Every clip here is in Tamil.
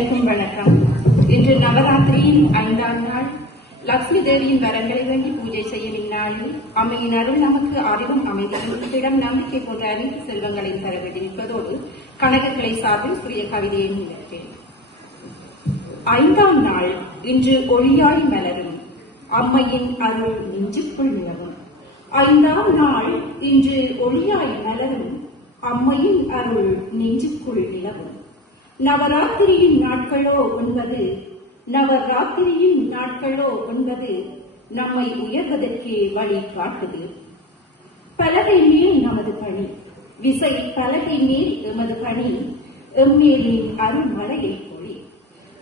வணக்கம். இன்று நவராத்திரியின் 5ஆம் நாள். லக்ஷ்மி தேவியின் வரங்களை வேண்டி பூஜை செய்யும் இந்நாளில் அம்மையின் அருள் நமக்கு அறிவும் அமைதியும் திடம் நம்பிக்கை போன்ற அனைத்து செல்வங்களையும் தர வேண்டியிருப்பதோடு கணக்குகளை சார்பில் சிறிய கவிதையை நிகழ்த்தேன். 5ஆம் நாள் இன்று ஒளியாய் மலரும் அம்மையின் அருள் நெஞ்சுக்குள் நிலவும். 5ஆம் நாள் இன்று ஒளியாய் மலரும் அம்மையின் அருள் நெஞ்சுக்குள் நிலவும். நவராத்திரியின் நாட்களோ 9, நவராத்திரியின் நாட்களோ 9 நம்மை உயர்வதற்கே வழி காட்டுது. பலகை மேல் நமது பணி, விசை பலகை மேல் எமது பணி, எம்மேலின் அருள்மழையை பொழி.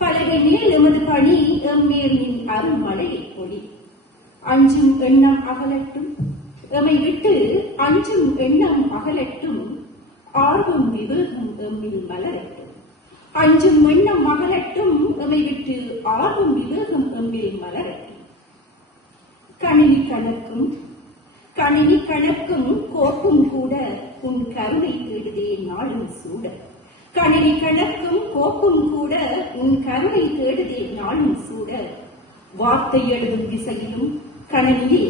பலகை மேல் எமது பணி, எம்மேலின் அருள்மழையை பொழி. அஞ்சும் எண்ணம் அகலட்டும், எமை விட்டு அஞ்சும் எண்ணம் அகலட்டும், ஆர்வம் விவேகம் எம்மில் மலரட்டும். அஞ்சும் எண்ணம் மகளட்டும், எமை விட்டு ஆர்வம் விவேகம் எம்மில் மலரட்டும். கணினி கணக்கும் கோப்பும் கூட உன் கருணை தேடுதே நாளும் சூட. கணினி கணக்கும் கோப்பும் கூட உன் கருணை தேடுதே நாளும் சூட. வார்த்தை எழுதும் விசையிலும் கணினியே,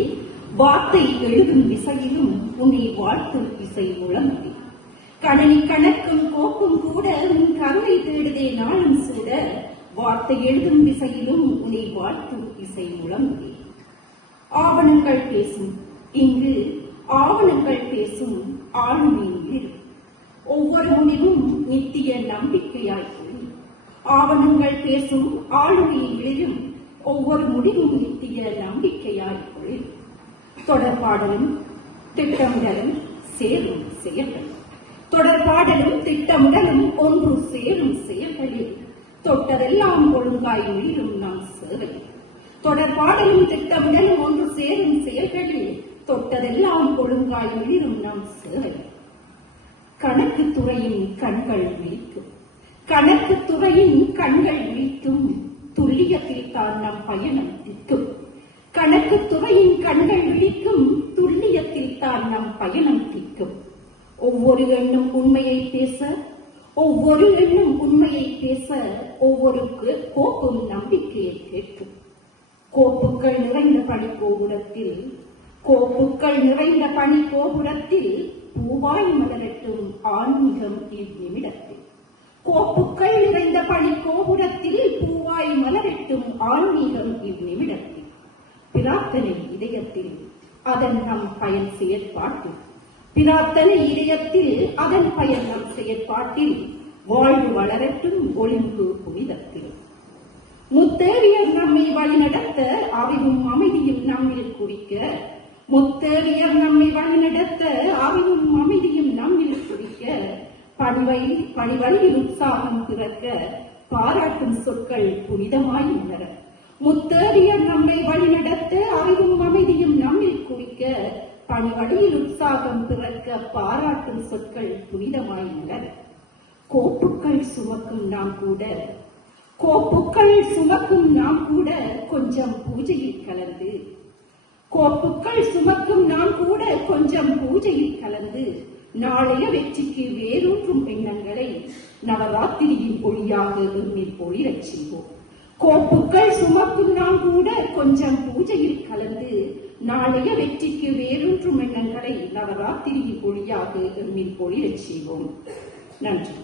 வார்த்தை எழுதும் விசையிலும் உன்னை வாழ்த்தும் இசை முழங்குதே. கணினி கணக்கும் கோப்பும் கூட உன் கருணை தேடுதே நாளும் சூட. வார்த்தை எழுதும் விசையிலும் உன்னை வாழ்த்தும் இசை முழங்குதே. ஆவணங்கள் பேசும், இங்கு ஆவணங்கள் பேசும் ஆளுமையில் ஒவ்வொரு முடிவும் நித்திய நம்பிக்கையாய் பொழி. ஆவணங்கள் பேசும் ஆளுமையிலும் ஒவ்வொரு முடிவும் நித்திய நம்பிக்கையாய் பொழி. தொடர்பாடலும் திட்டமிடலும் சேரும் செயல்கள். தொடர்பாடலும் திட்டமிடலும் ஒன்று சேரும் செயல்களில் தொட்டதெல்லாம் ஒழுங்காய் மீளும் நாம் சேவை. தொடர்பாடலும் திட்டமிடலும் ஒன்று சேரும் செயல்களில் தொட்டதெல்லாம் ஒழுங்காய் மீளும் நாம் சேவை. கணக்கு துறையின் கண்கள் விழிக்கும், கணக்கு துறையின் கண்கள் விழித்தும் துல்லியத்தில் தான் நம் பயணம் திக்கும். கணக்கு துறையின் கண்கள் விழிக்கும், துல்லியத்தில் தான் நம் பயணம் திக்கும். ஒவ்வொரு எண்ணும் உண்மையை பேச, ஒவ்வொரு எண்ணும் உண்மையை பேச, ஒவ்வொரு கோப்பும் நம்பிக்கையை கேட்கும். கோப்புக்கள் நிறைந்த பணி கோபுரத்தில், கோப்புக்கள் நிறைந்த பணி கோபுரத்தில் பூவாய் மலரட்டும் ஆன்மீகம் இந்நிமிடத்தில். கோப்புக்கள் நிறைந்த பணி கோபுரத்தில் பூவாய் மலரட்டும் ஆன்மீகம் இந்நிமிடத்தில். பிரார்த்தனை இதயத்தில், அதன் நம் பயன் செயற்பாட்டில். பிரார்த்தனை இதயத்தில், அதன் பயன் நம் செயற்பாட்டில். வாழ்வு வளரட்டும் ஒளிம்பு புனிதத்தில். முத்தேவியர் நம்மை வழிநடத்த, அறிவும் அமைதியும் நம்மில் குறிக்க. முத்தேவியர் நம்மை வழிநடத்த, அறிவும் அமைதியும் நம்மில் குறிக்க. பணிவழியில் உற்சாகம் பிறக்க, பாராட்டும் சொற்கள் புனிதமாய் உணர. முத்தேவியர் நம்மை வழிநடத்த, அறிவும் அமைதியும் நம்மில் குறிக்க. பணிவழியில் உற்சாகம் பிறக்க, பாராட்டும் சொற்கள் புனிதமாய் மலர. கோப்புக்கள் சுமக்கும் நாம் கூட, கோப்புக்கள் சுமக்கும் நாம் கூட கொஞ்சம் பூஜையில் கலந்து. கோப்புக்கள் சுமக்கும் நாம் கூட கொஞ்சம் பூஜையில் கலந்து. நாளைய வெற்றிக்கு வேரூன்றும் எண்ணங்களை நவராத்திரியின் ஒளியாக எண்ணில் பொழிரச் செய்வோம். கோப்புக்கள் சுமக்கும் நாம் கூட கொஞ்சம் பூஜையில் கலந்து. நாளைய வெற்றிக்கு வேரூன்றும் எண்ணங்களை நவராத்திரியின் ஒளியாக எண்ணில் பொழிரச் செய்வோம். நன்றி.